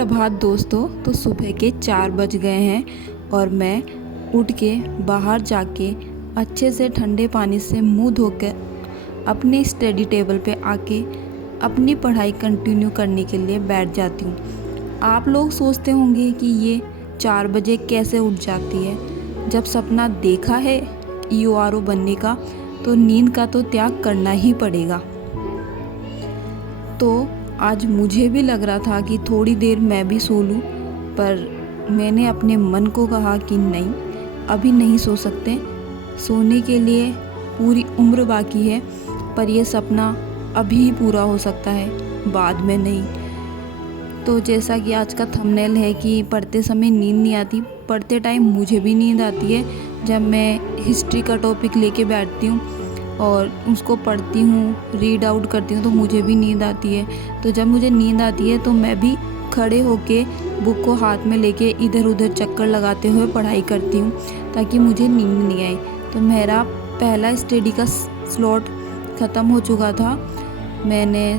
सुप्रभात दोस्तों। तो सुबह के 4 बज गए हैं और मैं उठ के बाहर जाके अच्छे से ठंडे पानी से मुंह धोकर अपने स्टडी टेबल पे आके अपनी पढ़ाई कंटिन्यू करने के लिए बैठ जाती हूँ। आप लोग सोचते होंगे कि ये 4 बजे कैसे उठ जाती है। जब सपना देखा है EORO बनने का तो नींद का तो त्याग करना ही पड़ेगा। तो आज मुझे भी लग रहा था कि थोड़ी देर मैं भी सो लूँ, पर मैंने अपने मन को कहा कि नहीं, अभी नहीं सो सकते। सोने के लिए पूरी उम्र बाकी है, पर यह सपना अभी ही पूरा हो सकता है, बाद में नहीं। तो जैसा कि आज का थंबनेल है कि पढ़ते समय नींद नहीं आती, पढ़ते टाइम मुझे भी नींद आती है। जब मैं हिस्ट्री का टॉपिक लेके बैठती हूँ और उसको पढ़ती हूँ, रीड आउट करती हूँ, तो मुझे भी नींद आती है। तो जब मुझे नींद आती है तो मैं भी खड़े होके बुक को हाथ में लेके इधर उधर चक्कर लगाते हुए पढ़ाई करती हूँ ताकि मुझे नींद नहीं आए। तो मेरा पहला स्टडी का स्लॉट ख़त्म हो चुका था। मैंने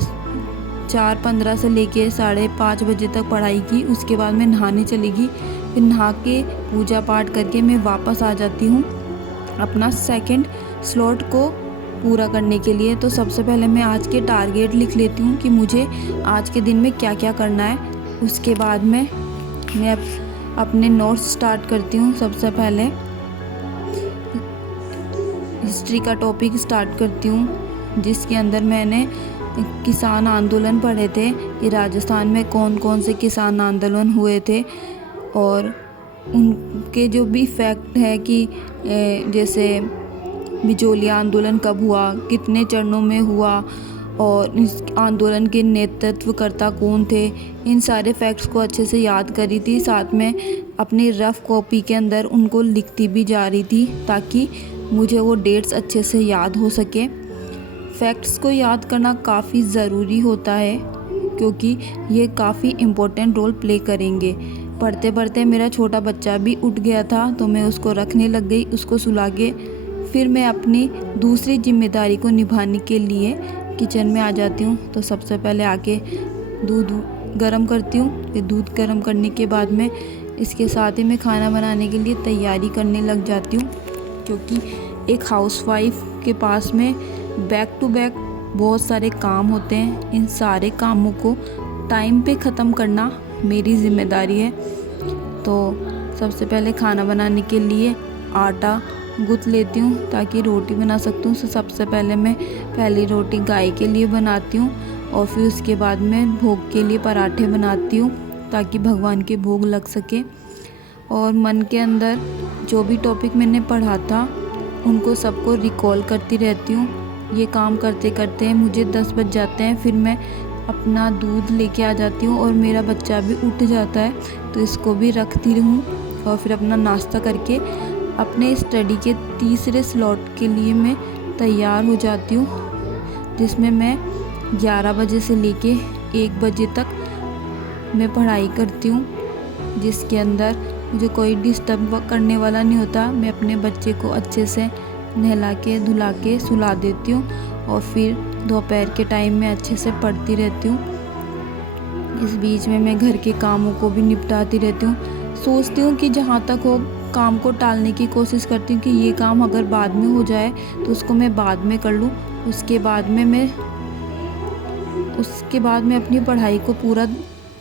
4:15 से लेके 5:30 बजे तक पढ़ाई की। उसके बाद मैं नहाने चली गई। फिर नहा के पूजा पाठ करके मैं वापस आ जाती हूँ अपना सेकंड स्लॉट को पूरा करने के लिए। तो सबसे पहले मैं आज के टारगेट लिख लेती हूँ कि मुझे आज के दिन में क्या क्या करना है। उसके बाद मैं अपने नोट्स स्टार्ट करती हूँ। सबसे पहले हिस्ट्री का टॉपिक स्टार्ट करती हूँ, जिसके अंदर मैंने किसान आंदोलन पढ़े थे कि राजस्थान में कौन कौन से किसान आंदोलन हुए थे और उनके जो भी फैक्ट है कि जैसे बिचौलिया आंदोलन कब हुआ, कितने चरणों में हुआ और इस आंदोलन के नेतृत्वकर्ता कौन थे। इन सारे फैक्ट्स को अच्छे से याद करी थी। साथ में अपनी रफ़ कॉपी के अंदर उनको लिखती भी जा रही थी ताकि मुझे वो डेट्स अच्छे से याद हो सके। फैक्ट्स को याद करना काफ़ी ज़रूरी होता है क्योंकि ये काफ़ी इम्पोर्टेंट रोल प्ले करेंगे। पढ़ते पढ़ते मेरा छोटा बच्चा भी उठ गया था तो मैं उसको रखने लग गई, उसको सुला के फिर मैं अपनी दूसरी जिम्मेदारी को निभाने के लिए किचन में आ जाती हूँ। तो सबसे पहले आके दूध गरम करती हूँ। फिर दूध गरम करने के बाद में इसके साथ ही मैं खाना बनाने के लिए तैयारी करने लग जाती हूँ, क्योंकि एक हाउसवाइफ के पास में बैक टू बैक बहुत सारे काम होते हैं। इन सारे कामों को टाइम पे ख़त्म करना मेरी ज़िम्मेदारी है। तो सबसे पहले खाना बनाने के लिए आटा गूँथ लेती हूँ ताकि रोटी बना सकती हूँ। तो सबसे पहले मैं पहली रोटी गाय के लिए बनाती हूँ और फिर उसके बाद मैं भोग के लिए पराठे बनाती हूँ ताकि भगवान के भोग लग सके। और मन के अंदर जो भी टॉपिक मैंने पढ़ा था उनको सबको रिकॉल करती रहती हूँ। ये काम करते करते मुझे 10 बज जाते हैं। फिर मैं अपना दूध लेके आ जाती हूँ और मेरा बच्चा भी उठ जाता है तो इसको भी रखती रहूँ और फिर अपना नाश्ता करके अपने स्टडी के तीसरे स्लॉट के लिए मैं तैयार हो जाती हूँ, जिसमें मैं 11 बजे से लेके 1 बजे तक मैं पढ़ाई करती हूँ, जिसके अंदर मुझे कोई डिस्टर्ब करने वाला नहीं होता। मैं अपने बच्चे को अच्छे से नहला के धुला के सुला देती हूँ और फिर दोपहर के टाइम में अच्छे से पढ़ती रहती हूँ। इस बीच में मैं घर के कामों को भी निपटाती रहती हूँ। सोचती हूँ कि जहाँ तक हो काम को टालने की कोशिश करती हूँ कि ये काम अगर बाद में हो जाए तो उसको मैं बाद में कर लूँ। उसके बाद मैं अपनी पढ़ाई को पूरा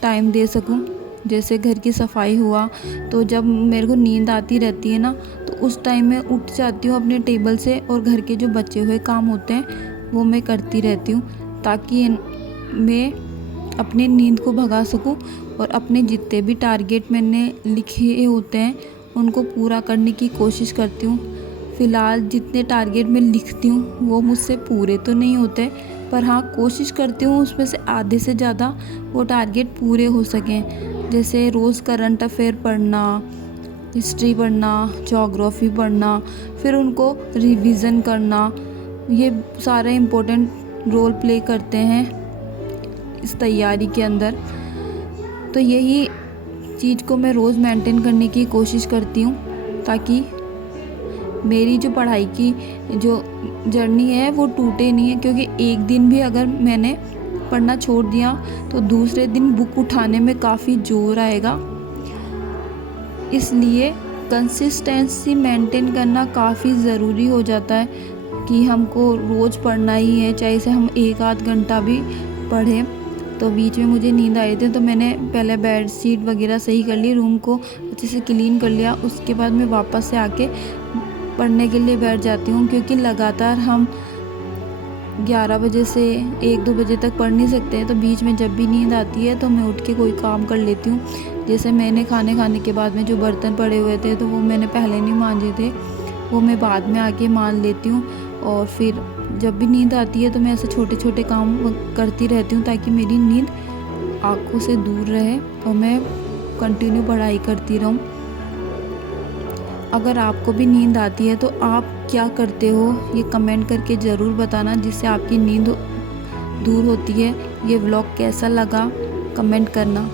टाइम दे सकूँ। जैसे घर की सफाई हुआ तो जब मेरे को नींद आती रहती है ना, तो उस टाइम मैं उठ जाती हूँ अपने टेबल से और घर के जो बचे हुए काम होते हैं वो मैं करती रहती हूँ ताकि मैं अपनी नींद को भगा सकूँ और अपने जितने भी टारगेट मैंने लिखे होते हैं उनको पूरा करने की कोशिश करती हूँ। फ़िलहाल जितने टारगेट मैं लिखती हूँ वो मुझसे पूरे तो नहीं होते, पर हाँ कोशिश करती हूँ उसमें से आधे से ज़्यादा वो टारगेट पूरे हो सकें। जैसे रोज़ करंट अफेयर पढ़ना, हिस्ट्री पढ़ना, ज्योग्राफी पढ़ना, फिर उनको रिवीज़न करना, ये सारे इम्पोर्टेंट रोल प्ले करते हैं इस तैयारी के अंदर। तो यही चीज़ को मैं रोज़ मेंटेन करने की कोशिश करती हूँ ताकि मेरी जो पढ़ाई की जो जर्नी है वो टूटे नहीं है। क्योंकि एक दिन भी अगर मैंने पढ़ना छोड़ दिया तो दूसरे दिन बुक उठाने में काफ़ी ज़ोर आएगा। इसलिए कंसिस्टेंसी मेंटेन करना काफ़ी ज़रूरी हो जाता है कि हमको रोज़ पढ़ना ही है, चाहे से हम 1 आध घंटा भी पढ़ें। तो बीच में मुझे नींद आ रही थी तो मैंने पहले बेड शीट वगैरह सही कर ली, रूम को अच्छे से क्लीन कर लिया। उसके बाद मैं वापस से आके पढ़ने के लिए बैठ जाती हूँ, क्योंकि लगातार हम 11 बजे से 1-2 बजे तक पढ़ नहीं सकते हैं। तो बीच में जब भी नींद आती है तो मैं उठ के कोई काम कर लेती हूँ। जैसे मैंने खाने के बाद में जो बर्तन पड़े हुए थे तो वो मैंने पहले नहीं मांजे थे, वो मैं बाद में आके मान लेती हूँ। और फिर जब भी नींद आती है तो मैं ऐसे छोटे छोटे काम करती रहती हूँ ताकि मेरी नींद आँखों से दूर रहे और मैं कंटिन्यू पढ़ाई करती रहूँ। अगर आपको भी नींद आती है तो आप क्या करते हो ये कमेंट करके ज़रूर बताना, जिससे आपकी नींद दूर होती है। ये व्लॉग कैसा लगा कमेंट करना।